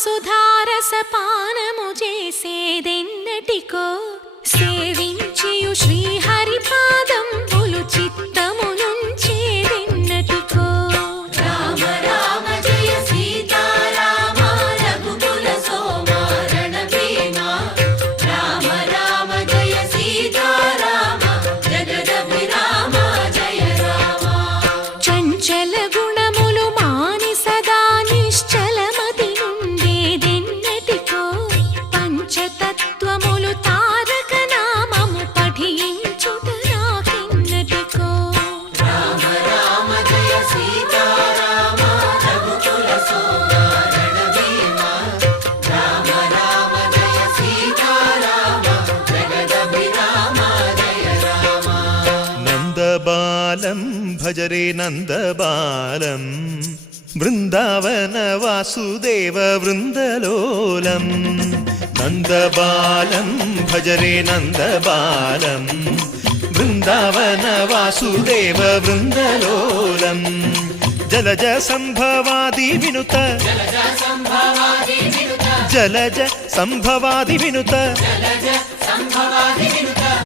సుధారసపానము చేసేదెన్నటికో సేవించియు శ్రీహరి పాదంబులు చిత్తమునుంచేదెన్నటికో రామ రామ జయ సీతారామ రఘుకుల సోమ రణభీమ రామ రామ జయ సీతారామ జగదభిరామ జయ రామ చంచల గుణములు మాని సదా నిశ్చలమతి నుండేదెన్నటికో పంచతత్వములు తారక నామము పఠించుట నాకెన్నటికో రామ రామ జయ సీతారామ రఘుకుల సోమ రణభీమ రామ రామ జయ సీతారామ జగదభిరామ జయ రామ నందబాలం భజరే నందబాలం బృందావన వాసుదేవ వృందలోలం నందబాలం భజరే నందబాలం బృందావన వాసుదేవ వృందలోలం జలజ సంభవాది వినుత జలజ సంభవాది వినుత